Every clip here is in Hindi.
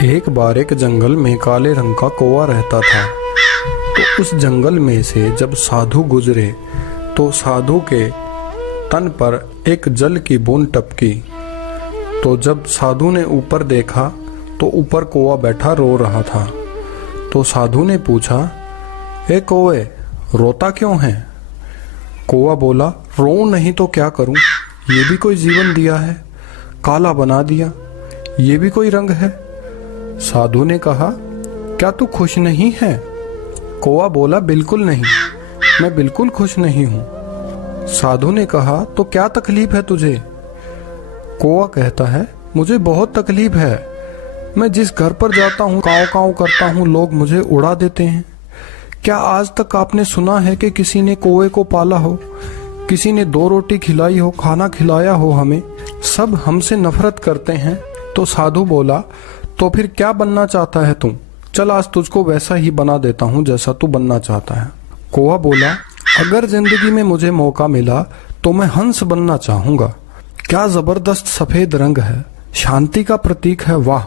एक बार एक जंगल में काले रंग का कौवा रहता था। तो उस जंगल में से जब साधु गुजरे तो साधु के तन पर एक जल की बूंद टपकी। तो जब साधु ने ऊपर देखा तो ऊपर कौवा बैठा रो रहा था। तो साधु ने पूछा, ए कौवे, रोता क्यों है? कौवा बोला, रो नहीं तो क्या करूं? ये भी कोई जीवन दिया है, काला बना दिया, ये भी कोई रंग है। साधु ने कहा, क्या तू खुश नहीं है? कौवा बोला, बिल्कुल नहीं, मैं बिल्कुल खुश नहीं हूं। साधु ने कहा, तो क्या तकलीफ है तुझे? कौवा कहता है, मुझे बहुत तकलीफ है। मैं जिस घर पर जाता हूँ काँव काँव करता हूँ, लोग मुझे उड़ा देते हैं। क्या आज तक आपने सुना है कि किसी ने कौवे को पाला हो, किसी ने 2 रोटी खिलाई हो, खाना खिलाया हो हमें? सब हमसे नफरत करते हैं। तो साधु बोला, तो फिर क्या बनना चाहता है तू? चल आज तुझको वैसा ही बना देता हूँ जैसा तू बनना चाहता है। कौवा बोला, अगर जिंदगी में मुझे मौका मिला तो मैं हंस बनना चाहूंगा। क्या जबरदस्त सफेद रंग है, शांति का प्रतीक है, वाह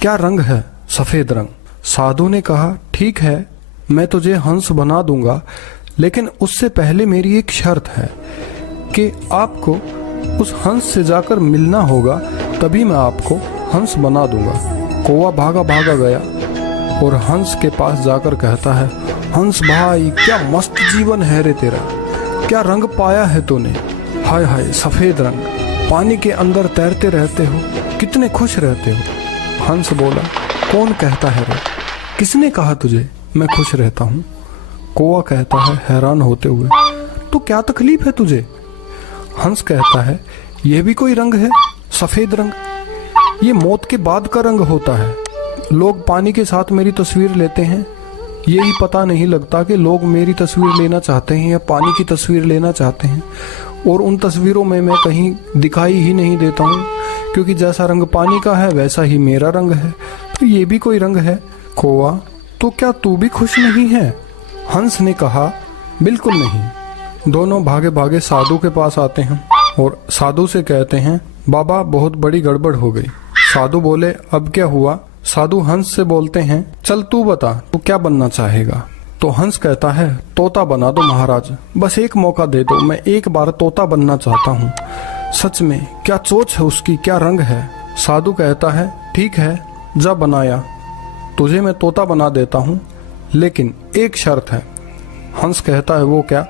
क्या रंग है सफेद रंग। साधु ने कहा, ठीक है, मैं तुझे हंस बना दूंगा, लेकिन उससे पहले मेरी एक शर्त है कि आपको उस हंस से जाकर मिलना होगा, तभी मैं आपको हंस बना दूंगा। कौवा भागा भागा गया और हंस के पास जाकर कहता है, हंस भाई, क्या मस्त जीवन है रे तेरा, क्या रंग पाया है तूने, हाय हाय सफेद रंग, पानी के अंदर तैरते रहते हो, कितने खुश रहते हो। हंस बोला, कौन कहता है रे, किसने कहा तुझे मैं खुश रहता हूँ? कौवा कहता है हैरान होते हुए, तो क्या तकलीफ है तुझे? हंस कहता है, यह भी कोई रंग है, सफेद रंग, ये मौत के बाद का रंग होता है। लोग पानी के साथ मेरी तस्वीर लेते हैं, यही पता नहीं लगता कि लोग मेरी तस्वीर लेना चाहते हैं या पानी की तस्वीर लेना चाहते हैं, और उन तस्वीरों में मैं कहीं दिखाई ही नहीं देता हूँ, क्योंकि जैसा रंग पानी का है वैसा ही मेरा रंग है। तो ये भी कोई रंग है। कौवा, तो क्या तू भी खुश नहीं है? हंस ने कहा, बिल्कुल नहीं। दोनों भागे भागे साधु के पास आते हैं और साधु से कहते हैं, बाबा बहुत बड़ी गड़बड़ हो गई। साधु बोले, अब क्या हुआ? साधु हंस से बोलते हैं, चल तू बता, तू क्या बनना चाहेगा? तो हंस कहता है, तोता बना दो महाराज, बस एक मौका दे दो, मैं एक बार तोता बनना चाहता हूँ। सच में क्या चोच है उसकी, क्या रंग है? साधु कहता है, ठीक है, जा बनाया, तुझे मैं तोता बना देता हूँ, लेकिन एक शर्त है। हंस कहता है, वो क्या?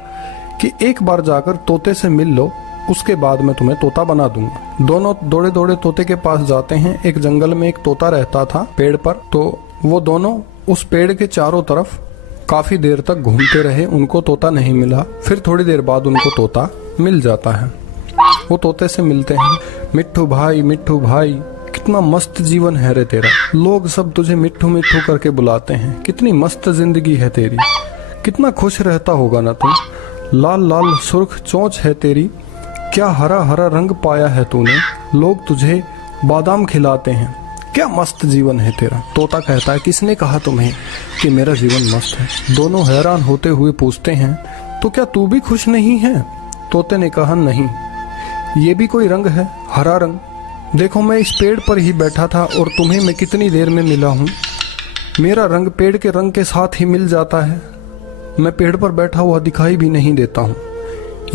कि एक बार जाकर तोते से मिल लो, उसके बाद मैं तुम्हें तोता बना दूंगा। दोनों दौड़े दौड़े तोते के पास जाते हैं। एक जंगल में एक तोता रहता था पेड़ पर। तो वो दोनों उस पेड़ के चारों तरफ काफी देर तक घूमते रहे, उनको तोता नहीं मिला। फिर थोड़ी देर बाद उनको तोता मिल जाता है। वो तोते से मिलते हैं, मिट्ठू भाई, कितना मस्त जीवन है रे तेरा, लोग सब तुझे मिट्ठू मिट्ठू करके बुलाते हैं, कितनी मस्त जिंदगी है तेरी, कितना खुश रहता होगा ना तू, लाल लाल सुर्ख चोंच है तेरी, क्या हरा हरा रंग पाया है तूने, लोग तुझे बादाम खिलाते हैं, क्या मस्त जीवन है तेरा। तोता कहता है, किसने कहा तुम्हें कि मेरा जीवन मस्त है? दोनों हैरान होते हुए पूछते हैं, तो क्या तू भी खुश नहीं है? तोते ने कहा, नहीं, ये भी कोई रंग है, हरा रंग। देखो मैं इस पेड़ पर ही बैठा था और तुम्हें मैं कितनी देर में मिला हूँ, मेरा रंग पेड़ के रंग के साथ ही मिल जाता है, मैं पेड़ पर बैठा हुआ दिखाई भी नहीं देता हूँ,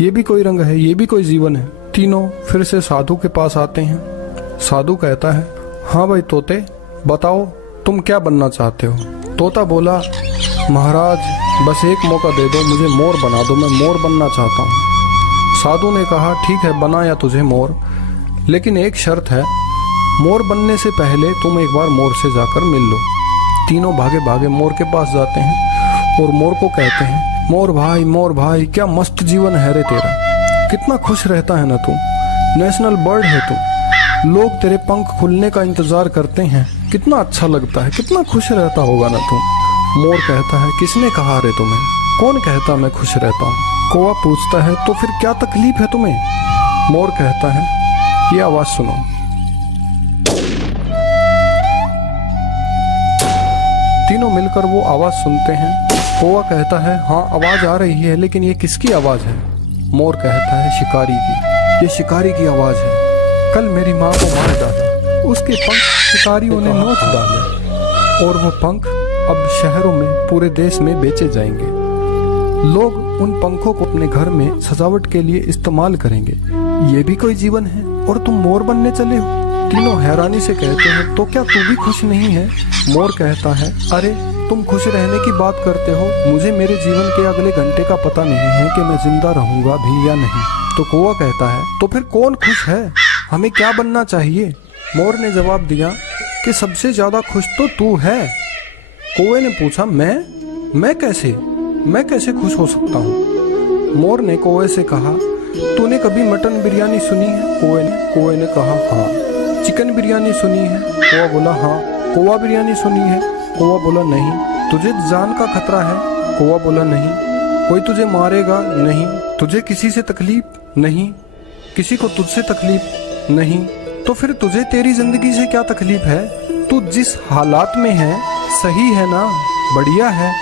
ये भी कोई रंग है, ये भी कोई जीवन है। तीनों फिर से साधु के पास आते हैं। साधु कहता है, हाँ भाई तोते, बताओ तुम क्या बनना चाहते हो? तोता बोला, महाराज बस एक मौका दे दो, मुझे मोर बना दो, मैं मोर बनना चाहता हूँ। साधु ने कहा, ठीक है, बनाया तुझे मोर, लेकिन एक शर्त है, मोर बनने से पहले तुम एक बार मोर से जाकर मिल लो। तीनों भागे भागे मोर के पास जाते हैं और मोर को कहते हैं, मोर भाई, क्या मस्त जीवन है रे तेरा, कितना खुश रहता है ना तू, नेशनल बर्ड है तू, लोग तेरे पंख खुलने का इंतजार करते हैं, कितना अच्छा लगता है, कितना खुश रहता होगा ना तू। मोर कहता है, किसने कहा रे तुम्हें, कौन कहता मैं खुश रहता हूँ? कौवा पूछता है, तो फिर क्या तकलीफ है तुम्हें? मोर कहता है, ये आवाज सुनो। तीनों मिलकर वो आवाज सुनते हैं। कौवा कहता है, हाँ आवाज आ रही है, लेकिन ये किसकी आवाज है? मोर कहता है, शिकारी की, ये शिकारी की आवाज है, कल मेरी माँ को मार डाला, उसके पंख शिकारियों ने नोच डाले और वो पंख अब शहरों में पूरे देश में बेचे जाएंगे। लोग उन पंखों को अपने घर में सजावट के लिए इस्तेमाल करेंगे। ये भी कोई जीवन है और तुम मोर बनने चले हो। तीनों हैरानी से कहते हैं, तो क्या तू भी खुश नहीं है? मोर कहता है, अरे तुम खुश रहने की बात करते हो, मुझे मेरे जीवन के अगले घंटे का पता नहीं है कि मैं जिंदा रहूंगा भी या नहीं। तो कौवा कहता है, तो फिर कौन खुश है? हमें क्या बनना चाहिए? मोर ने जवाब दिया कि सबसे ज्यादा खुश तो तू है। कौवे ने पूछा, मैं कैसे खुश हो सकता हूँ? मोर ने कौवे से कहा, तूने कभी मटन बिरयानी सुनी है? कौवे ने कहा, हाँ। चिकन बिरयानी सुनी है? कौवा बोला, हाँ। कौवा बिरयानी सुनी है? कौवा बोला, नहीं। तुझे जान का खतरा है? कौवा बोला, नहीं। कोई तुझे मारेगा? नहीं। तुझे किसी से तकलीफ? नहीं। किसी को तुझसे तकलीफ? नहीं। तो फिर तुझे तेरी जिंदगी से क्या तकलीफ है? तू जिस हालात में है सही है ना, बढ़िया है,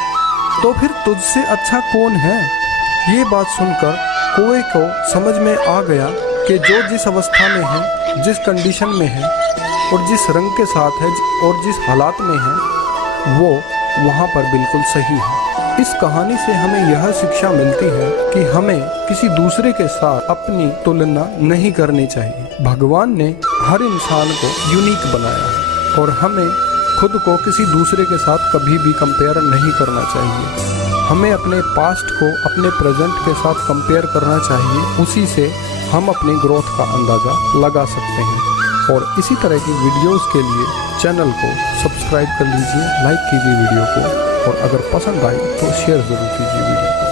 तो फिर तुझसे अच्छा कौन है? ये बात सुनकर कौवे को समझ में आ गया कि जो जिस अवस्था में है, जिस कंडीशन में है और जिस रंग के साथ है और जिस हालात में है, वो वहाँ पर बिल्कुल सही है। इस कहानी से हमें यह शिक्षा मिलती है कि हमें किसी दूसरे के साथ अपनी तुलना नहीं करनी चाहिए। भगवान ने हर इंसान को यूनिक बनाया है और हमें खुद को किसी दूसरे के साथ कभी भी कंपेयर नहीं करना चाहिए। हमें अपने पास्ट को अपने प्रेजेंट के साथ कंपेयर करना चाहिए। उसी से हम अपनी ग्रोथ का अंदाज़ा लगा सकते हैं। और इसी तरह की वीडियोस के लिए चैनल को सब्सक्राइब कर लीजिए, लाइक कीजिए वीडियो को, और अगर पसंद आए तो शेयर ज़रूर कीजिए वीडियो को।